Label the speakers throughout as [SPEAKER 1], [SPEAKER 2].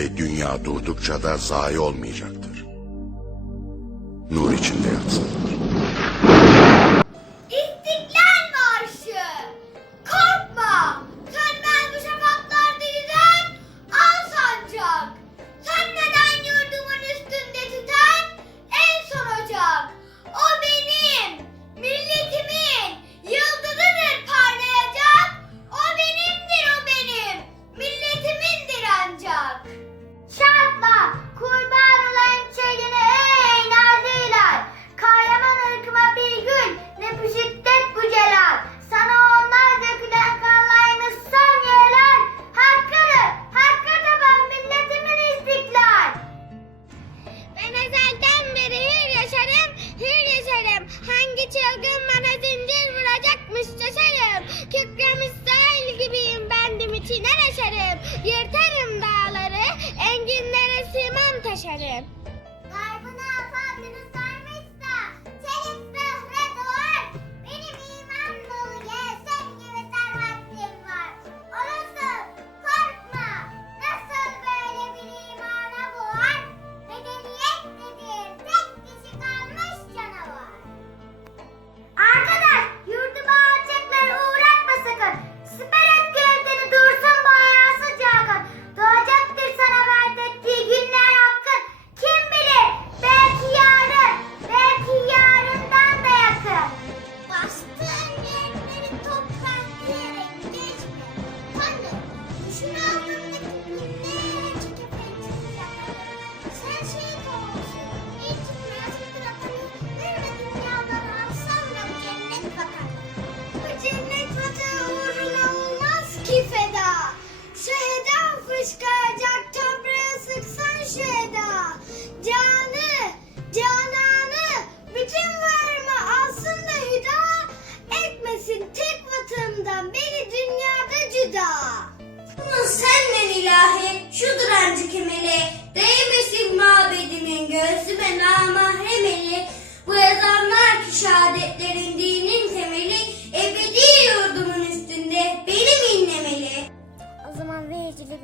[SPEAKER 1] ve dünya durdukça da zayi olmayacaktır. Nur içinde yatsınlar.
[SPEAKER 2] Çılgın bana zincir vuracakmış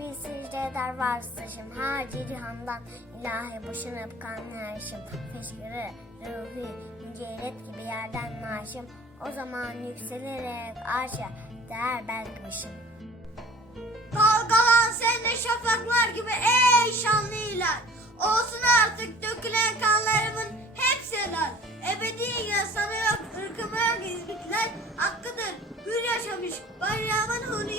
[SPEAKER 2] bir
[SPEAKER 3] secde eder varsışım Harci cihandan ilahi boşanıp kanlarışım Fışkırı ruhi müceyret gibi yerden naşım. O zaman yükselerek arşa değer belkmişim
[SPEAKER 4] Dalgalan sen de şafaklar gibi ey şanlı ilan. Olsun artık dökülen kanlarımın hepsi helal. Ebediyen sana yok ırkıma yok hizmetler Hakkıdır. Hür yaşamış bayrağımın Hakkıdır